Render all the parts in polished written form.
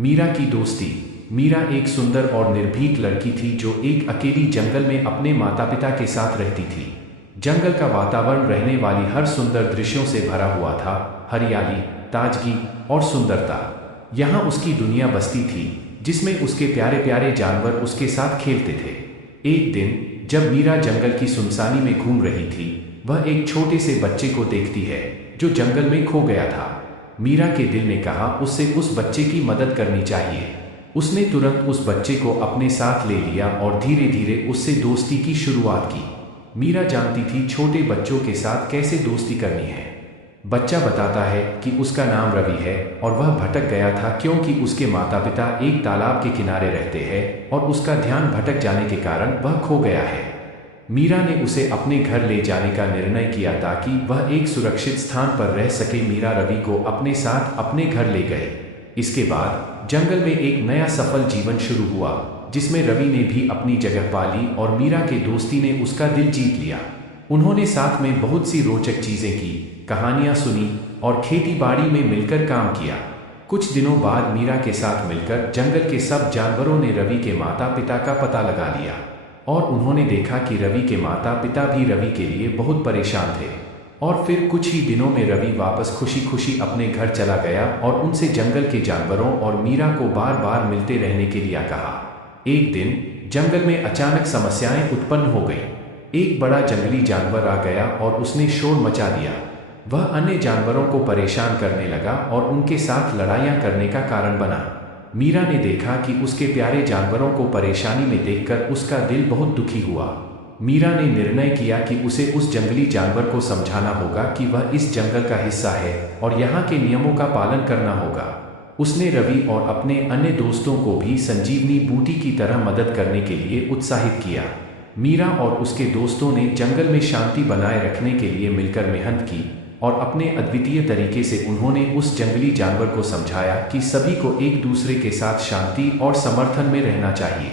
मीरा की दोस्ती। मीरा एक सुंदर और निर्भीक लड़की थी जो एक अकेली जंगल में अपने माता पिता के साथ रहती थी। जंगल का वातावरण रहने वाली हर सुंदर दृश्यों से भरा हुआ था, हरियाली, ताजगी और सुंदरता। यहाँ उसकी दुनिया बसती थी जिसमें उसके प्यारे प्यारे जानवर उसके साथ खेलते थे। एक दिन जब मीरा जंगल की सुनसानी में घूम रही थी, वह एक छोटे से बच्चे को देखती है जो जंगल में खो गया था। मीरा के दिल ने कहा उससे उस बच्चे की मदद करनी चाहिए। उसने तुरंत उस बच्चे को अपने साथ ले लिया और धीरे धीरे उससे दोस्ती की शुरुआत की। मीरा जानती थी छोटे बच्चों के साथ कैसे दोस्ती करनी है। बच्चा बताता है कि उसका नाम रवि है और वह भटक गया था क्योंकि उसके माता पिता एक तालाब के किनारे रहते हैं और उसका ध्यान भटक जाने के कारण वह खो गया है। मीरा ने उसे अपने घर ले जाने का निर्णय किया ताकि वह एक सुरक्षित स्थान पर रह सके। मीरा रवि को अपने साथ अपने घर ले गए। इसके बाद जंगल में एक नया सफल जीवन शुरू हुआ जिसमें रवि ने भी अपनी जगह पा ली और मीरा के दोस्ती ने उसका दिल जीत लिया। उन्होंने साथ में बहुत सी रोचक चीजें की, कहानियां सुनी और खेती बाड़ी में मिलकर काम किया। कुछ दिनों बाद मीरा के साथ मिलकर जंगल के सब जानवरों ने रवि के माता पिता का पता लगा लिया और उन्होंने देखा कि रवि के माता पिता भी रवि के लिए बहुत परेशान थे। और फिर कुछ ही दिनों में रवि वापस खुशी खुशी अपने घर चला गया और उनसे जंगल के जानवरों और मीरा को बार बार मिलते रहने के लिए कहा। एक दिन जंगल में अचानक समस्याएं उत्पन्न हो गई। एक बड़ा जंगली जानवर आ गया और उसने शोर मचा दिया। वह अन्य जानवरों को परेशान करने लगा और उनके साथ लड़ाइयाँ करने का कारण बना। मीरा ने देखा कि उसके प्यारे जानवरों को परेशानी में देखकर उसका दिल बहुत दुखी हुआ। मीरा ने निर्णय किया कि उसे उस जंगली जानवर को समझाना होगा कि वह इस जंगल का हिस्सा है और यहाँ के नियमों का पालन करना होगा। उसने रवि और अपने अन्य दोस्तों को भी संजीवनी बूटी की तरह मदद करने के लिए उत्साहित किया। मीरा और उसके दोस्तों ने जंगल में शांति बनाए रखने के लिए मिलकर मेहनत की और अपने अद्वितीय तरीके से उन्होंने उस जंगली जानवर को समझाया कि सभी को एक दूसरे के साथ शांति और समर्थन में रहना चाहिए।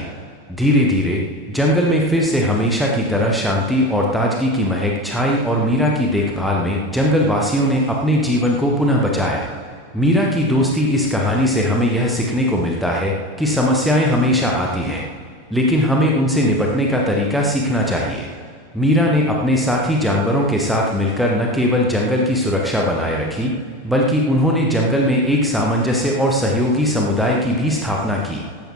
धीरे धीरे जंगल में फिर से हमेशा की तरह शांति और ताजगी की महक छाई और मीरा की देखभाल में जंगल वासियों ने अपने जीवन को पुनः बचाया। मीरा की दोस्ती इस कहानी से हमें यह सीखने को मिलता है कि समस्याएं हमेशा आती हैं, लेकिन हमें उनसे निपटने का तरीका सीखना चाहिए। मीरा ने अपने साथी जानवरों के साथ मिलकर न केवल जंगल की सुरक्षा बनाए रखी, बल्कि उन्होंने जंगल में एक सामंजस्य और सहयोगी समुदाय की भी स्थापना की।